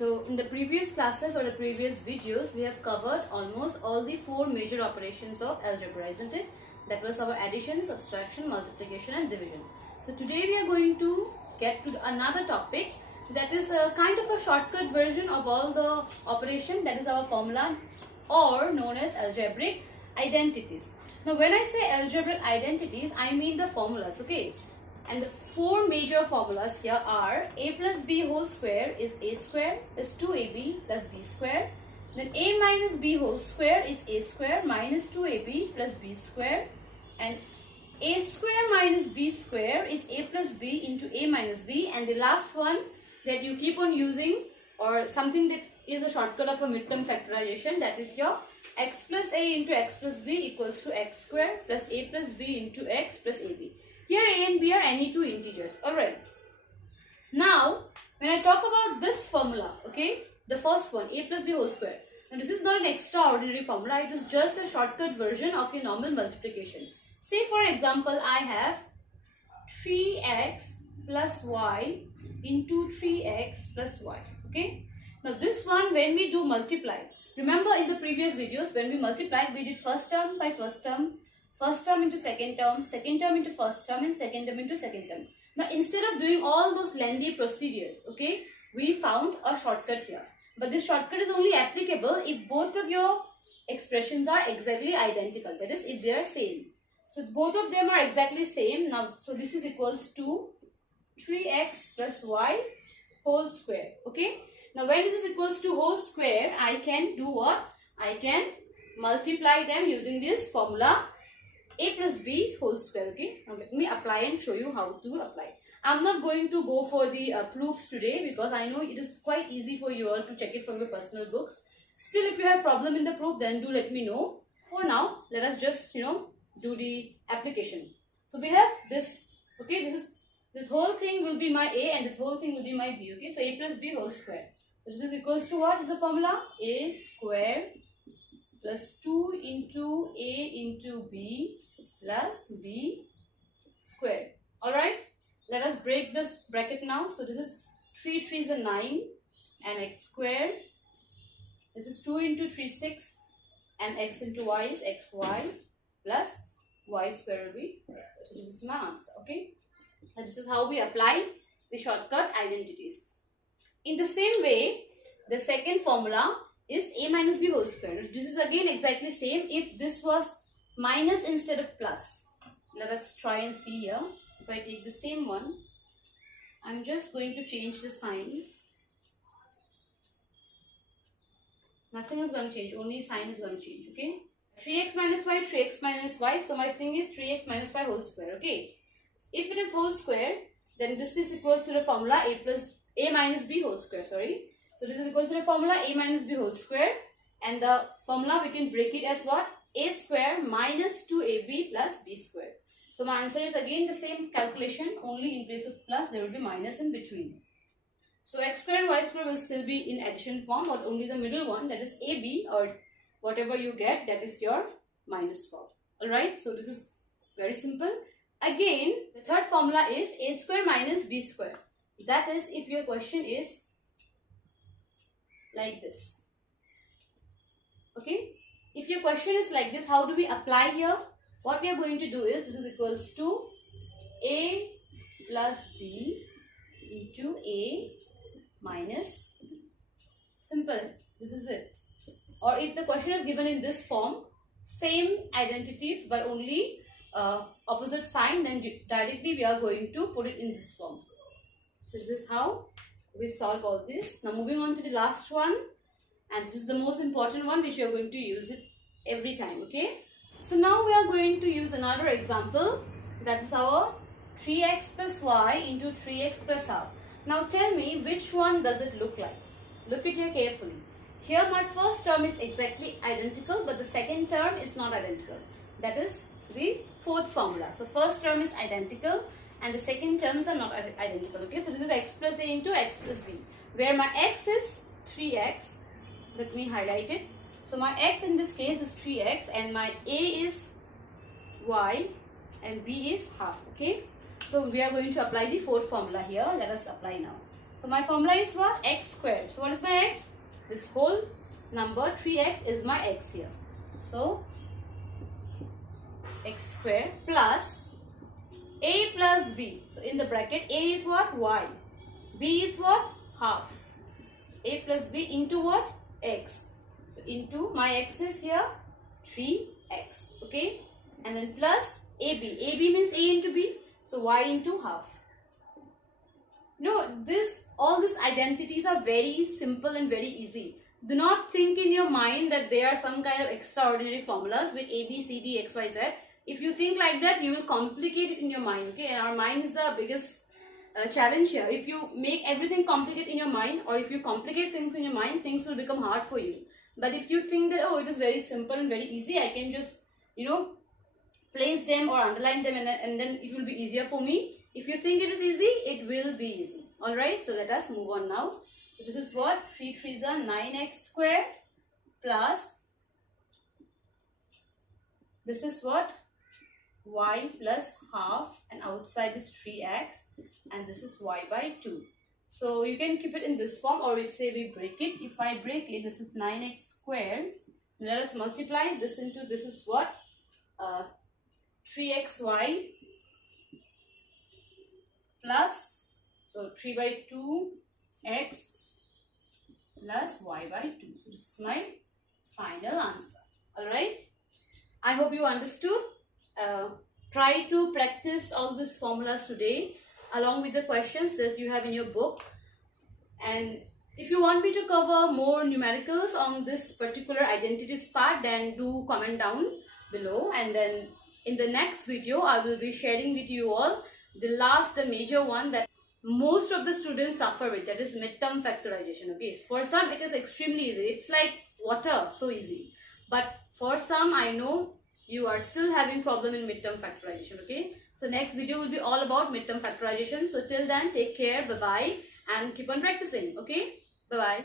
So in the previous classes or the previous videos, we have covered almost all the 4 major operations of algebra, isn't it? That was our addition, subtraction, multiplication and division. So today we are going to get to another topic that is a kind of a shortcut version of all the operation, that is our formula, or known as algebraic identities. Now when I say algebraic identities, I mean the formulas, okay? And the 4 major formulas here are a plus b whole square is a square plus 2ab plus b square. Then a minus b whole square is a square minus 2ab plus b square. And a square minus b square is a plus b into a minus b. And the last one that you keep on using, or something that is a shortcut of a midterm factorization, that is your x plus a into x plus b equals to x square plus a plus b into x plus ab. Here a and b are any 2 integers. Alright. Now, when I talk about this formula, okay, the first one, a plus b whole square. Now this is not an extraordinary formula, it is just a shortcut version of your normal multiplication. Say for example, I have 3x plus y into 3x plus y, okay. Now this one, when we do multiply, remember in the previous videos when we multiplied, we did first term by first term into second term into first term, and second term into second term. Now instead of doing all those lengthy procedures, okay, we found a shortcut here. But this shortcut is only applicable if both of your expressions are exactly identical, that is if they are same. So both of them are exactly same. Now so this is equals to 3x plus y whole square, okay. Now when this is equals to whole square, I can do what? I can multiply them using this formula a plus b whole square, okay. Now let me apply and show you how to apply. I'm not going to go for the proofs today because I know it is quite easy for you all to check it from your personal books. Still, if you have problem in the proof, then do let me know. For now, let us just, do the application. So we have this, okay, this whole thing will be my a and this whole thing will be my b, okay. So a plus b whole square. So this is equals to what is the formula? A square plus 2 into a into b plus b square. Alright, let us break this bracket now. So this is 3 3s are 9 and x square. This is 2 into 3 6 and x into y is xy plus y square will be y square. So this is my answer, okay. And this is how we apply the shortcut identities. In the same way, the second formula is a minus b whole square. This is again exactly same if this was minus instead of plus. Let us try and see here. If I take the same one, I'm just going to change the sign. Nothing is going to change, only sign is going to change, okay. 3x minus y, 3x minus y. So my thing is 3x minus y whole square, okay. If it is whole square, then this is equals to the formula a minus b whole square, sorry. So this is equals to the formula a minus b whole square, and the formula we can break it as what? A square minus 2ab plus b square. So my answer is again the same calculation, only in place of plus there will be minus in between. So x square and y square will still be in addition form, but only the middle one, that is ab, or whatever you get, that is your minus form. Alright, so this is very simple. Again, the third formula is a square minus b square. That is if your question is like this, okay. If your question is like this, how do we apply here? What we are going to do is, this is equals to a plus b into a minus b. Simple, this is it. Or if the question is given in this form, same identities but only opposite sign, then directly we are going to put it in this form. So this is how we solve all this. Now moving on to the last one, and this is the most important one which you are going to use it every time, okay. So now we are going to use another example, that is our 3x plus y into 3x plus r. Now tell me which one does it look like. Look at here carefully. Here my first term is exactly identical, but the second term is not identical. That is the fourth formula. So first term is identical and the second terms are not identical, okay. So this is x plus a into x plus b, where my x is 3x. Let me highlight it. So my x in this case is 3x and my a is y and b is half, okay. So we are going to apply the fourth formula here. Let us apply now. So my formula is what? X squared. So what is my x? This whole number 3x is my x here. So x squared plus a plus b. So in the bracket, a is what? Y. B is what? Half. So a plus b into what? X. So into my x is here 3x. Okay. And then plus ab. Ab means a into b. So y into half. No, all these identities are very simple and very easy. Do not think in your mind that they are some kind of extraordinary formulas with a, b, c, d, x, y, z. If you think like that, you will complicate it in your mind. Okay, and our mind is the biggest challenge here. If you make everything complicated in your mind, or if you complicate things in your mind, things will become hard for you. But if you think that, oh, it is very simple and very easy, I can just, place them or underline them, and then it will be easier for me. If you think it is easy, it will be easy. Alright, so let us move on now. So this is what? 3 3s are 9x squared plus, this is what? Y plus half, and outside is 3x, and this is y by 2. So you can keep it in this form, or we say we break it. If I break it, this is 9x squared. Let us multiply this into, this is what? 3xy plus, so 3 by 2x plus y by 2. So this is my final answer. Alright. I hope you understood. Try to practice all these formulas today along with the questions that you have in your book. And if you want me to cover more numericals on this particular identities part, then do comment down below. And then in the next video, I will be sharing with you all the major one that most of the students suffer with, that is midterm factorization. Okay, for some it is extremely easy. It's like water, so easy. But for some, I know you are still having problem in midterm factorization. Okay, so next video will be all about midterm factorization. So till then, take care, bye bye, and keep on practicing. Okay, bye bye.